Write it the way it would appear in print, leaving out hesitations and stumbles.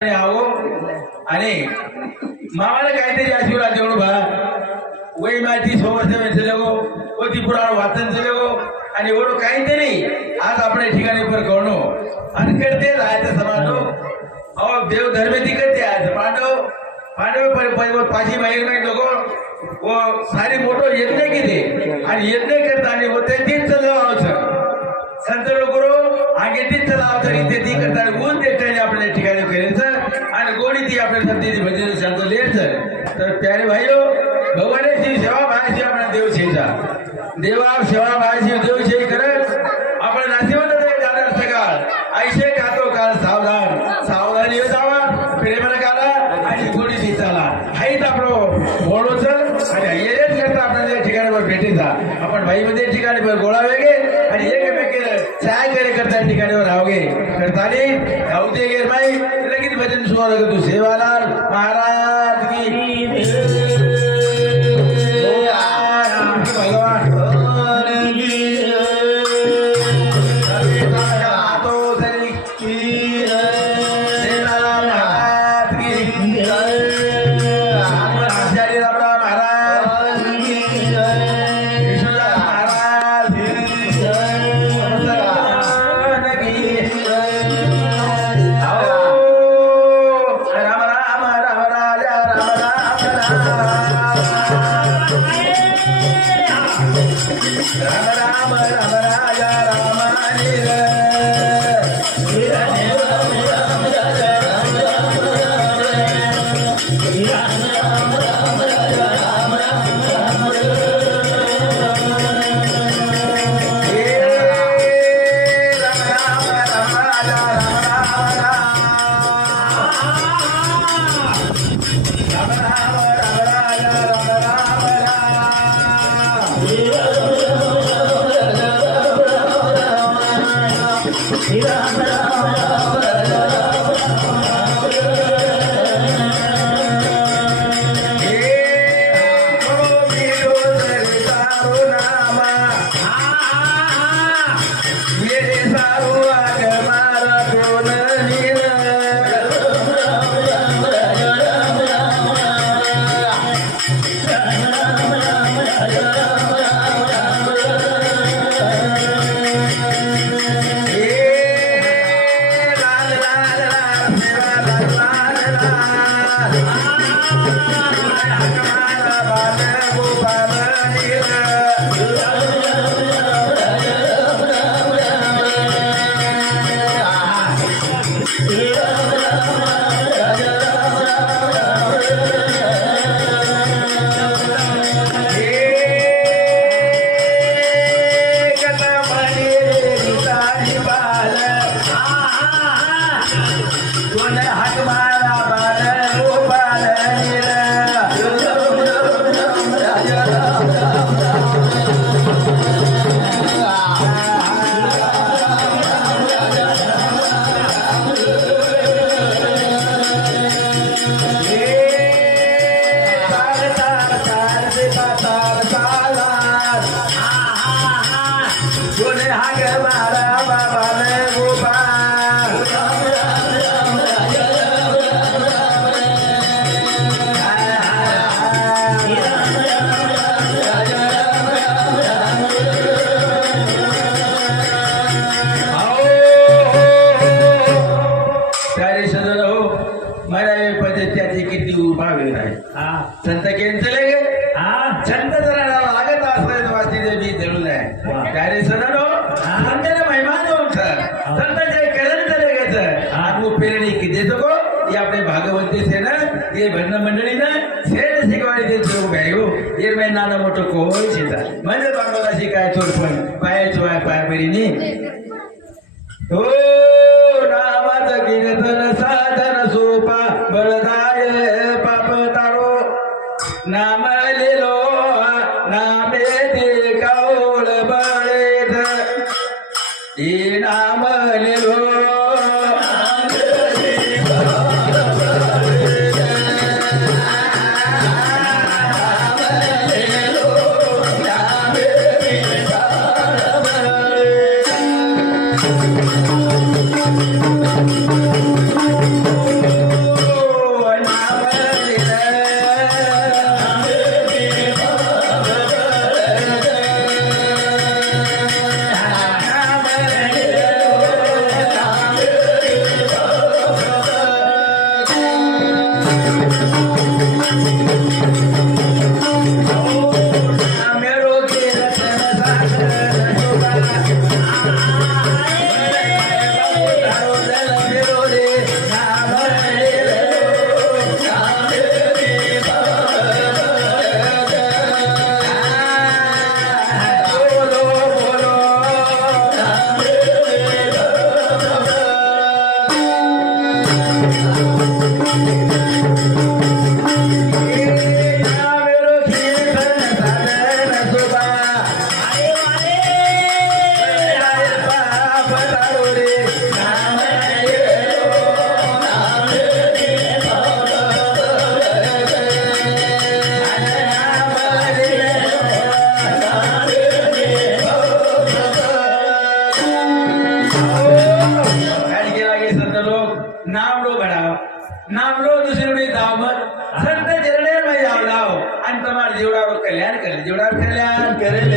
आहो आणि मामाला काहीतरी आशीर्वाद देऊ बा वही माहिती समस्या वेचलेगो ती पुराण वाचन चलेगो आणि एवढं काहीतरी आज आपल्या ठिकाणी पर कळणो आणि करते राहायचं समाजो अहो देव धर्म ती करते आज पांडव पाची बाहेर नाही लोक व सारी मोठं यज्ञ केले आणि यज्ञ करताना होते तीच चालवायचं संत लोक आगे तीच चालवायचं इथे ती करताना ऊन देताना आपल्या ठिकाणी करायचं आणि गोडी ती आपल्या संतीची भजन शांत लिहायचं तर प्यारे भाईयो भगवानाची सेवा भाषी आपला देव शेचा देवा सेवा भाषी देव शे करत आपण नाशिवंत जाणार सकाळ ऐशे खातो काळ सावधान सावधानी जावा प्रेमाला काला आणि गोडी ती चाला हाईच आपलं बोलूच आणि येच करता आपल्या ठिकाणावर भेटीचा आपण भाईमध्ये ठिकाणी पर गोळा वेगे आणि एकमेकीला सहाय करे करता ठिकाणीवर राहगे करतानी धावते गे माई लगेच भजन सुरू तू सेवालाल महाराज की भगवान संत केन चले गे छंद जरा लागत असले वाची जे बी जळून आहे काय सदनो संताने महिमा देऊन संत जे करण चले गेच आज वो पेरणी की देतो को ये आपले भागवती से ना ये भन्न मंडळी ना सेन शिकवाडी देतो गायो ये मैं नाना मोठो कोई सीता म्हणजे बांगलाशी काय चोरपण पायाचो आहे पायबरीनी हो नामाचं कीर्तन साधन सोपा बळदाय पाप तारो नाम लिलो नामे ते कौल बळेत हे नाम लिलो Thank you. नाम लो घडाव नाम लो दुसरी जाव मग संत चरणे में जाव लाव आणि तुम्हाला जेवढावर कल्याण करेल जेवढावर कल्याण करेल